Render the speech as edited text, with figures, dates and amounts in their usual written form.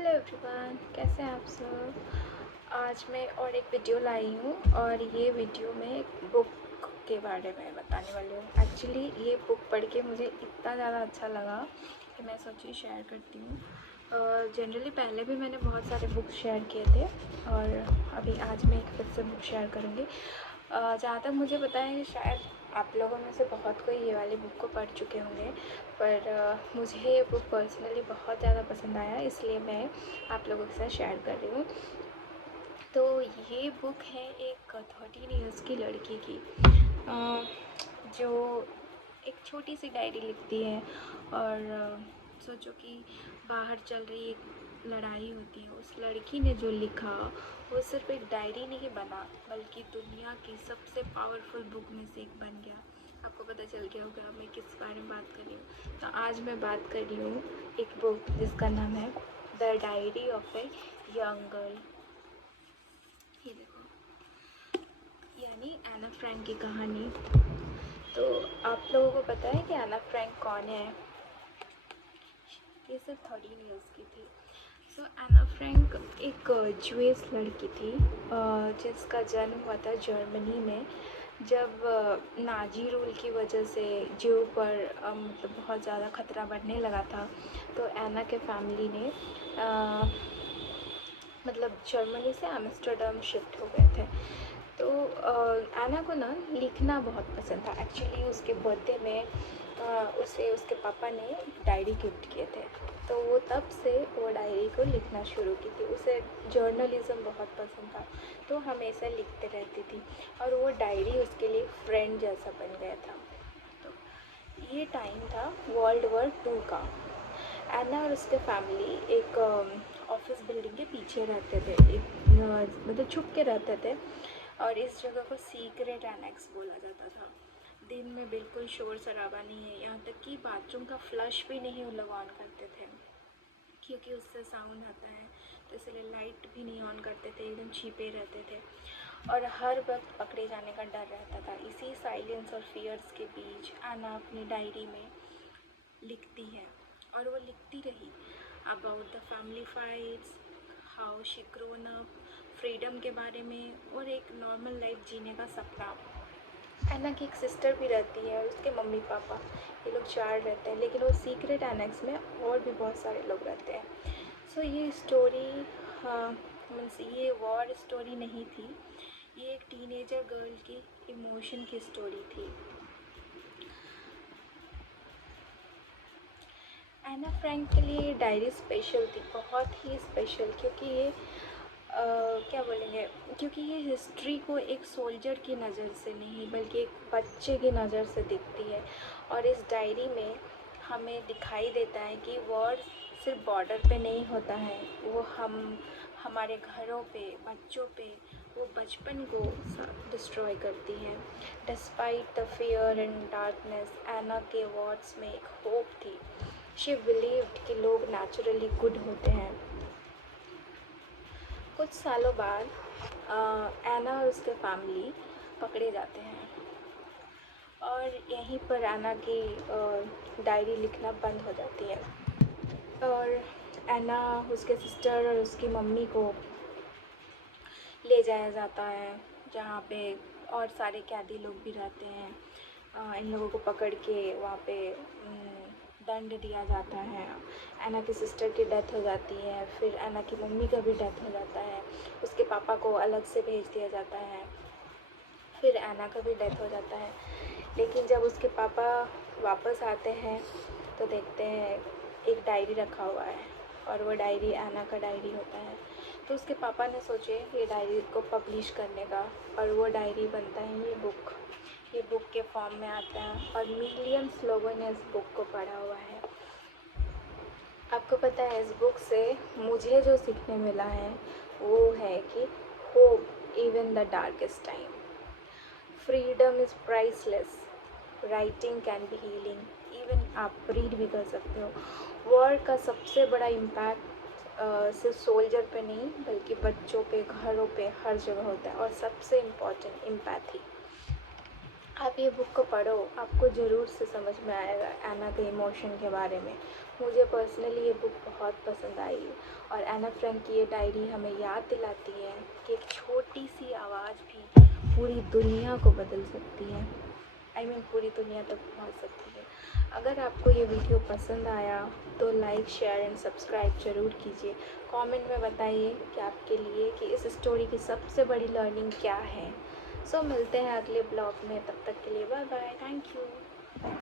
Hello everyone, कैसे हैं आप सब। आज मैं और एक वीडियो लाई हूँ और ये वीडियो में एक बुक के बारे में बताने वाली हूँ। एक्चुअली ये बुक पढ़ के मुझे इतना ज़्यादा अच्छा लगा कि मैं सोची शेयर करती हूँ। जनरली पहले भी मैंने बहुत सारे बुक शेयर किए थे और अभी आज मैं एक फिर से बुक शेयर करूँगी। जहाँ तक मुझे पता है शायद आप लोगों में से बहुत कोई ये वाली बुक को पढ़ चुके होंगे, पर मुझे ये बुक पर्सनली बहुत ज़्यादा पसंद आया, इसलिए मैं आप लोगों के साथ शेयर कर रही हूँ। तो ये बुक है एक 13 इयर्स की लड़की की, जो एक छोटी सी डायरी लिखती है और सोचो कि बाहर चल रही एक लड़ाई होती है। उस लड़की ने जो लिखा वो सिर्फ एक डायरी नहीं बना, बल्कि दुनिया की सबसे पावरफुल बुक में से एक बन गया। आपको पता चल गया होगा मैं किस बारे में बात कर रही हूँ। तो आज मैं बात कर रही हूँ एक बुक जिसका नाम है the diary of a young girl. ये देखो, यानी एना फ्रैंक की कहानी। तो आप लोगों को पता है कि एना फ्रैंक कौन है। ये सिर्फ 13 इयर्स की थी। सो एना फ्रैंक एक ज्यूइश लड़की थी जिसका जन्म हुआ था जर्मनी में, जब नाजी रूल की वजह से ज्यू पर मतलब बहुत ज़्यादा ख़तरा बढ़ने लगा था। तो एना के फैमिली ने मतलब जर्मनी से एम्स्टर्डम शिफ्ट हो गए थे। तो एना को ना लिखना बहुत पसंद था। एक्चुअली उसके बर्थडे में उसे उसके पापा ने डायरी गिफ्ट किए थे, तो वो तब से वो डायरी को लिखना शुरू की थी। उसे जर्नलिज़्म बहुत पसंद था, तो हमेशा लिखते रहती थी और वो डायरी उसके लिए फ्रेंड जैसा बन गया था। तो ये टाइम था वर्ल्ड वॉर 2 का। एना और उसके फैमिली एक ऑफिस बिल्डिंग के पीछे रहते थे, एक मतलब छुप के रहते थे और इस जगह को सीक्रेट एनेक्स बोला जाता था। दिन में बिल्कुल शोर शराबा नहीं है, यहाँ तक कि बाथरूम का फ्लश भी नहीं वो लोग ऑन करते थे क्योंकि उससे साउंड आता है, तो इसलिए लाइट भी नहीं ऑन करते थे, एकदम छिपे रहते थे और हर वक्त पकड़े जाने का डर रहता था। इसी साइलेंस और फियर्स के बीच एना अपनी डायरी में लिखती है और वो लिखती रही about the family fights, how she grown up, freedom के बारे में और एक नॉर्मल लाइफ जीने का सपना। एना की एक सिस्टर भी रहती है और उसके मम्मी पापा, ये लोग 4 रहते हैं, लेकिन वो सीक्रेट एनेक्स में और भी बहुत सारे लोग रहते हैं। सो ये स्टोरी मीन्स ये वॉर स्टोरी नहीं थी, ये एक टीनेजर गर्ल की इमोशन की स्टोरी थी। एना फ्रैंक के लिए ये डायरी स्पेशल थी, बहुत ही स्पेशल, क्योंकि ये क्या बोलेंगे, क्योंकि ये हिस्ट्री को एक सोल्जर की नज़र से नहीं बल्कि एक बच्चे की नज़र से दिखती है। और इस डायरी में हमें दिखाई देता है कि वॉर सिर्फ बॉर्डर पे नहीं होता है, वो हमारे घरों पे, बच्चों पे, वो बचपन को डिस्ट्रॉय करती है। Despite the fear and darkness, Anna के वर्ड्स में एक होप थी। शी बिलीव्ड कि लोग नेचुरली गुड होते हैं। कुछ सालों बाद एना और उसके फैमिली पकड़े जाते हैं और यहीं पर एना की डायरी लिखना बंद हो जाती है और एना उसके सिस्टर और उसकी मम्मी को ले जाया जाता है, जहाँ पे और सारे कैदी लोग भी रहते हैं। इन लोगों को पकड़ के वहाँ पे दंड दिया जाता है। एना की सिस्टर की डेथ हो जाती है, फिर एना की मम्मी का भी डेथ हो जाता है, उसके पापा को अलग से भेज दिया जाता है, फिर एना का भी डेथ हो जाता है। लेकिन जब उसके पापा वापस आते हैं तो देखते हैं एक डायरी रखा हुआ है और वो डायरी एना का डायरी होता है। तो उसके पापा ने सोचे ये डायरी को पब्लिश करने का और वो डायरी बनता है ये बुक के फॉर्म में आता है और मिलियंस लोगों ने इस बुक को पढ़ा हुआ है। आपको पता है इस बुक से मुझे जो सीखने मिला है वो है कि hope even the darkest time, freedom is priceless, writing can be healing. Even आप रीड भी कर सकते हो। वॉर का सबसे बड़ा इम्पैक्ट सिर्फ सोल्जर पे नहीं बल्कि बच्चों पे, घरों पे, हर जगह होता है। और सबसे इम्पॉर्टेंट, एम्पैथी। आप ये बुक को पढ़ो, आपको ज़रूर से समझ में आएगा एना के इमोशन के बारे में। मुझे पर्सनली ये बुक बहुत पसंद आई और एना फ्रैंक की ये डायरी हमें याद दिलाती है कि एक छोटी सी आवाज़ भी पूरी दुनिया को बदल सकती है। पूरी दुनिया तक पहुंच सकती है। अगर आपको ये वीडियो पसंद आया तो लाइक शेयर एंड सब्सक्राइब ज़रूर कीजिए। कमेंट में बताइए कि आपके लिए कि इस स्टोरी की सबसे बड़ी लर्निंग क्या है। सो मिलते हैं अगले ब्लॉग में, तब तक के लिए बाय बाय, थैंक यू।